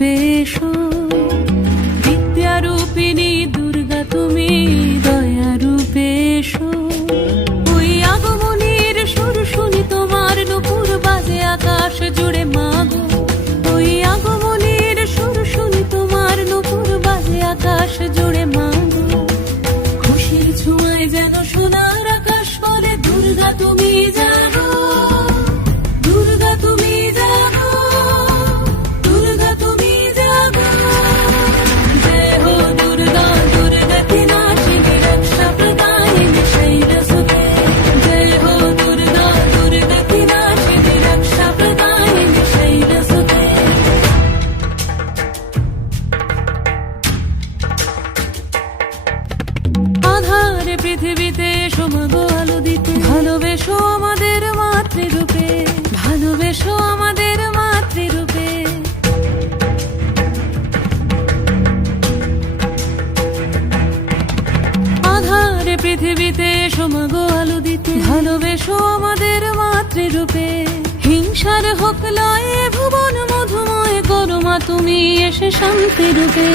রূপে এসো, বিদ্যারূপিণী দুর্গা তুমি দয়া রূপে এসো। ওই আগমনের সুর শুনি তোমার নূপুর বাজে আকাশ জুড়ে মাগো। ওই আগমনের সুর শুনি তোমার নূপুর বাজে আকাশ জুড়ে মাগো। খুশির ছোঁয়ায় যেন সোনার আকাশ বলে দুর্গা তুমি জাগো, দুর্গা তুমি জাগো, দুর্গা তুমি জাগো। জয় হো দুর্গা, দুর্গা কি নাশিনী রক্ষা প্রদায়িনী শৈলসুতে। জয় হো দুর্গা, দুর্গা কি নাশিনী রক্ষা প্রদায়িনী শৈলসুতে। আধারে পৃথিবীতে এসো মাগো আলো দিতে, ভালোবেসো আমাদের মাতৃরূপে, ভালোবেসো আমাদের মাতৃরূপে। আধারে পৃথিবীতে এসো মাগো আলো দিতে, ভালোবেসো আমাদের মাতৃরূপে। হিংসার হোক লয়ে ভুবন মধুময় করো মা তুমি এসে শান্তি রূপে।